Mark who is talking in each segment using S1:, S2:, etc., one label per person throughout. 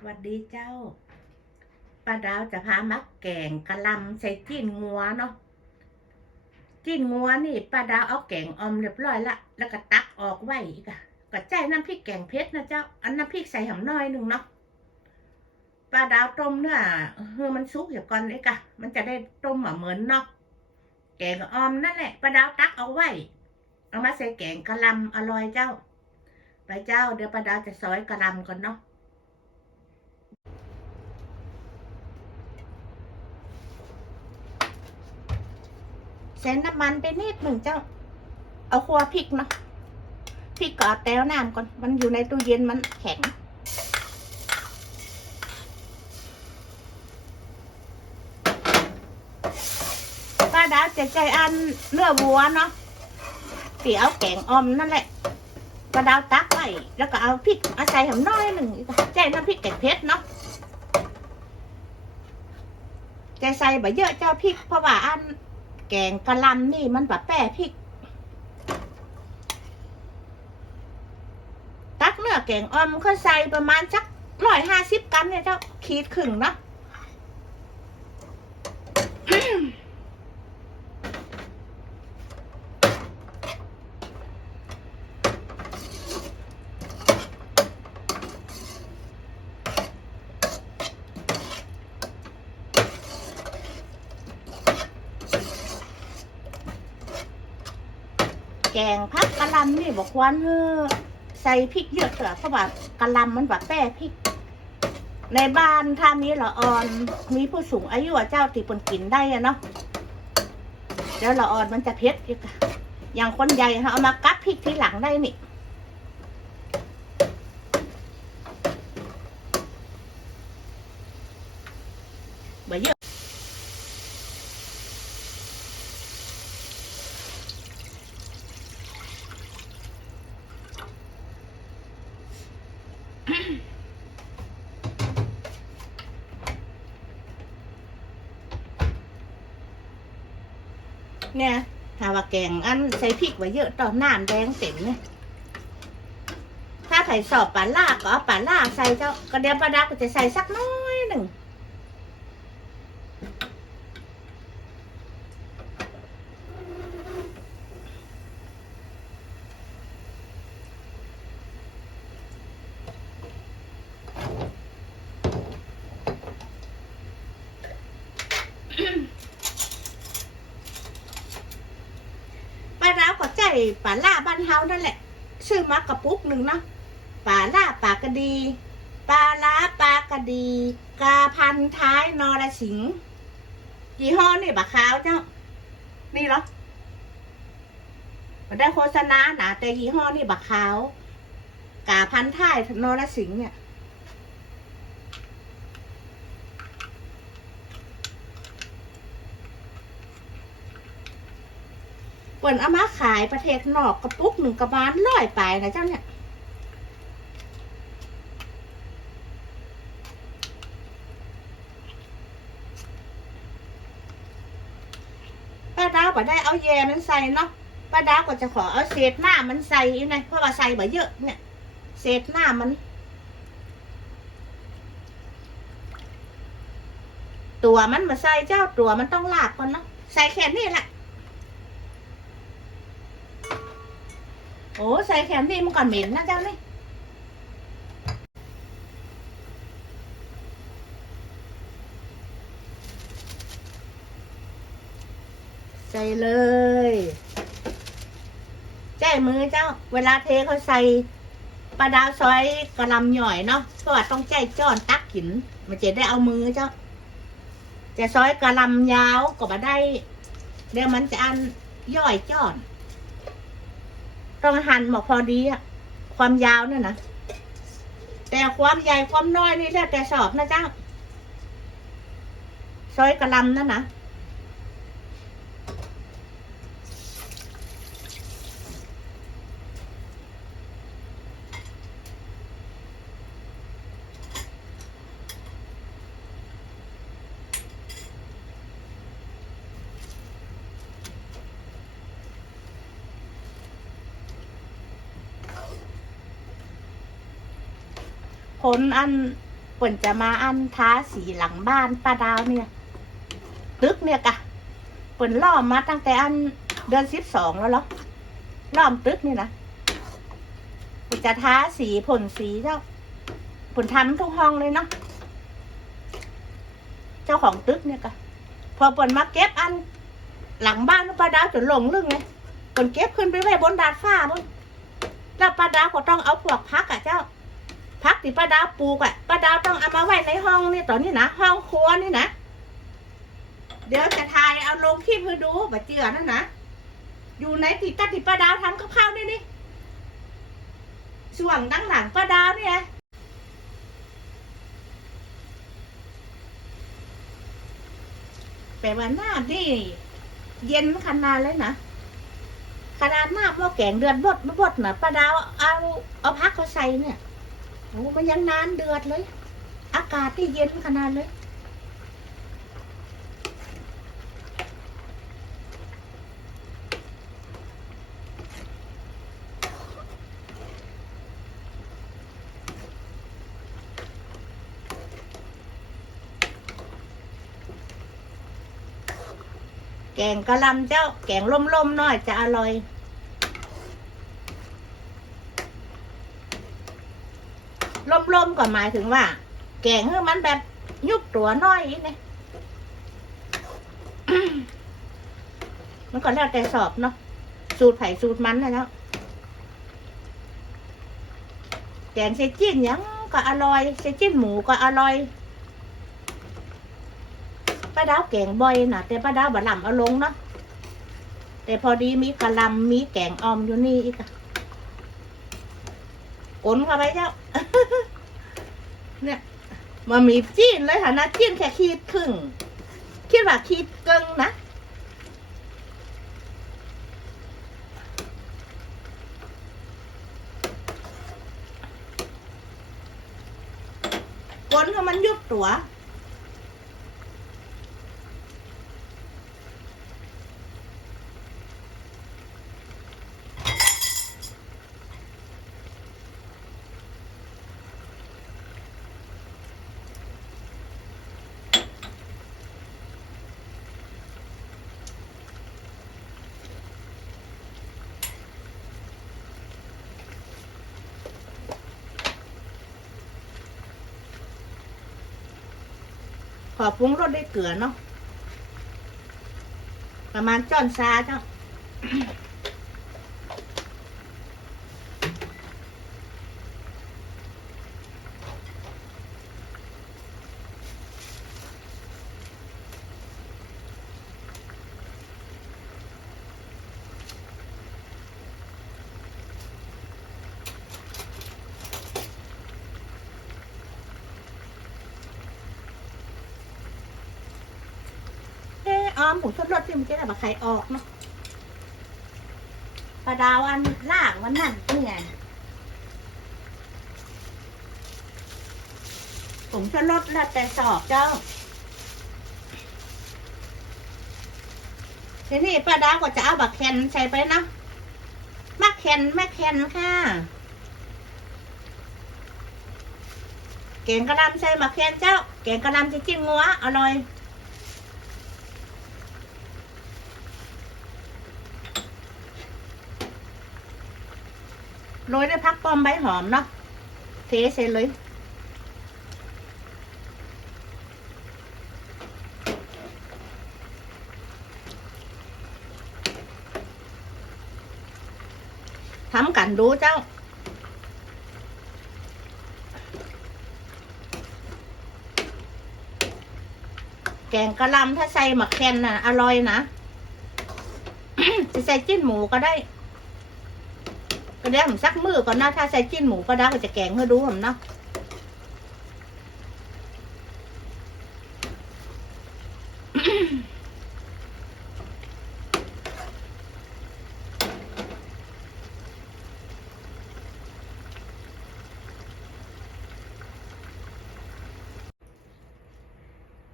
S1: สวัสดีเจ้าป้าดาวจะพามักแกงกะลำใส่จิ้นงัวเนาะจิ้นงัวนี่ป้าดาวเอาแกงอมเรียบร้อยละแล้วก็ตักออกไว้อีกอะก็ใจน้ำพริกแกงเพชรนะเจ้า อันน้ำพริกใส่หำน้อยหนึ่งเนาะป้าดาวต้มเนื้อเฮ้อมันสุกอย่าก่อนเอกะมันจะได้ต้มเหมือนเนาะแกงออมนั่นแหละป้าดาวตักเอาไว้เอามาใส่แกงกะหลำอร่อยเจ้าไปเจ้าเดี๋ยวป้าดาวจะซอยกะลำก่อนเนาะ ใส่น้ำมันไปนิดหนึ่งเจ้า เอาคั่วพริกเนาะพริกก็เอาแต้วน้ำก่อน มันอยู่ในตู้เย็นมันแข็ง ป้าดาจะใจอันเนื้อวัวเนาะที่เอาแกงออมนั่นแหละป้าดาวตักไว้แล้วก็เอาพริกมาใส่หำน้อยหนึ่งใจน้ำพริกแกงเผ็ดเนาะจะใส่แบบเยอะเจ้าพริกเพราะว่าอัน แกงกะลำนี่มันแบบแป้พริก ตักเนื้อแกงออมเขาใส่ประมาณสักร้อยห้าสิบกรัมเนี่ยเจ้าขีดครึ่งเนาะ แกงพักกะหล่ำนี่บอกควรเออใส่พริกเยอะเถอะเพราะว่ากะหล่ำมันแบบแป้พริก ในบ้านถ้ามีละออนมีผู้สูงอายุเจ้าติปนกินได้อะเนาะแล้วละออนมันจะเผ็ดอีกอย่างคนใหญ่เขาเอามากัดพริกทีหลังได้นี่ เบอร์เยอะ เนี่ย หาว่าแกงอันใส่พริกไว้เยอะต่อน้ำแดงเต็มเนี่ยถ้าใส่สอบปลาล่าก็เอาปลาล่าใส่เจ้ากระเดียมปลาดาก็จะใส่สักน้อยหนึ่ง ปลาร้าก็ใจ ปลาล่าบ้านเฮานั่นแหละซื้อมากระปุกหนึ่งเนาะปลาล่าปลากระดีปลาล้าปลากระดี กาพันท้ายนรสิงห์ยี่ห้อนี่บะขาวเจ้า นี่เหรอมาได้โฆษณาหนาแต่ยี่ห้อนี่บะขาว กาพันท้ายนรสิงเนี่ย เปิ่นเอามาขายประเทศนอกกระปุกหนึ่งกระบาลร้อยไปนะเจ้าเนี่ยป้าดาวก็ได้เอาแยมันใส่เนาะป้าดาวก็จะขอเอาเศษหน้ามันใส่อีกไงเพราะว่าใส่บ่เยอะเนี่ยเศษหน้ามันตัวมันมาใส่เจ้าตัวมันต้องลากก่อนเนาะใส่แค่นี้แหละ โอ้ใส่แคมนี่มันก่อนเหม็นนะเจ้านี่ใส่เลยใจมือเจ้า เวลาเทเขาใส่ปลาดาวซอยกระลำหน่อยเนาะเพราะว่าต้องใจจ้อนตักกิน มันจะได้เอามือเจ้า จะซอยกระลำยาวก็มาได้ เดี๋ยวมันจะอันย่อยจ้อน ต้องหั่นหมอกพอดีอะความยาวเนี่ยนะแต่ความใหญ่ความน้อยนี่แล้วแต่สอบนะเจ้า ซอยกระลำนั่นนะ ลอันเปิ่นจะมาอันท้าสีหลังบ้านป้าดาวเนี่ย ตึกเนี่ยกะเปิ่นล้อมมาตั้งแต่อันเดือนสิบสองแล้วหรอล้อมตึกนี่นะเปิ่นจะท้าสีผลสีเจ้าเปิ่นทำทุกห้องเลยเนาะเจ้าของตึกเนี่ยกะพอเปิ่นมาเก็บอัน หลังบ้านป้าดาวจนหลงลึงเลยเปิ่นเก็บขึ้นไปไว้บนดาดฟ้าบนแล้วป้าดาวก็ต้องเอาพวกพักอะเจ้า พักที่ป้าดาวปลูกอะป้าดาวต้องเอามาไว้ในห้องนี่ตอนนี้นะห้องครัวนี่นะ เดี๋ยวจะถ่ายเอาลงคลิปให้ดูบะเจือนั่นนะอยู่ในติดตัดที่ป้าดาวทำกับข้าวนี่นี่ส่วนดังหลังป้าดาวเนี่ยแปลว่าหน้านี่เย็นขนาดเลยนะขนาดหน้าพวกแกงเดือดบดบดนะป้าดาวเอาเอาพักเขาใส่เนี่ย โอ้มันยังนานเดือดเลย อากาศที่เย็นขนาดเลยแกงกะลำเจ้า แกงล่มๆหน่อยจะอร่อย ล่มๆก็หมายถึงว่า แกงให้มันแบบยุบตัวน้อยนี่มันก็แล้วแต่สอบเนาะสูตรไผ่สูตรมันนะเนาะแกงใส่จิ้นยังก็อร่อยใส่จิ้นหมูก็อร่อยป้าดาวแกงบ่อยนะแต่ป้าดาวบะหล่ำเอาลงเนาะแต่พอดีมีกะลำมีแกงออมอยู่นี่อีกอะ กลนเข้าไปเจ้า เนี่ยมามีจีนเลยค่ะนะจีนแค่ขีดครึ่งคิดว่าขีดเกิงนะกลนให้มันยุบตัว ขอปรุงรสด้วยเกลือเนาะประมาณจ้อนซาเจ้า เออออมผงชูรสที่มันจะได้แบบไข่ออกเนาะปลาดาวอันล่างวันนั่นนี่ไงผงชูรสแล้วแต่สอบเจ้าทีนี้ป้าดาวก็จะเอาบักแคนใส่ไปนะมักแคนแม่แคนค่ะแกงกระดำใส่บักแคนเจ้า แกงกระดำจะจิ้มงัวอร่อย โรยด้วยพักป้อมใบหอมเนาะเทเสร็จเลย ทำกันดูเจ้าแกงกะหล่ำถ้าใส่หมักแคนน่ะ อร่อยนะ จะใส่จิ้นหมูก็ได้ ก็ได้ผมซักมือก่อนนะถ้าใส่จิ้นหมูก็ได้ก็จะแกงให้ดูผมเนาะ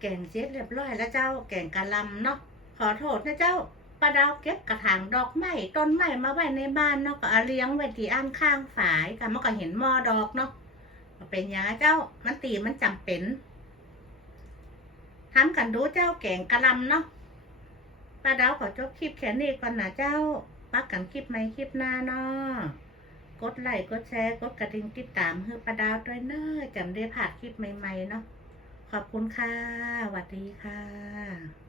S1: แกงเสร็จเรียบร้อยแล้วเจ้าแกงกะลำเนาะขอโทษนะเจ้า ป้าดาวเก็บกระถางดอกไม้ต้นไม้มาไว้ในบ้านเนาะก็เอาเลี้ยงไว้ที่อ่างข้างฝายกันเมันก็เห็นหมอดอกเนาะเป็นอย่างเจ้ามันตีมันจำเป็นทำกันดูเจ้าแกงกระลำเนาะป้าดาวขอจบคลิปแค่นี้ก่อนนะเจ้าปักกันคลิปใหม่คลิปหน้าเนาะกดไลค์กดแชร์กดกระดิ่งติดตามเพื่อป้าดาวด้วยเนอะจำได้ผ่านคลิปใหม่ๆเนาะขอบคุณค่ะสวัสดีค่ะ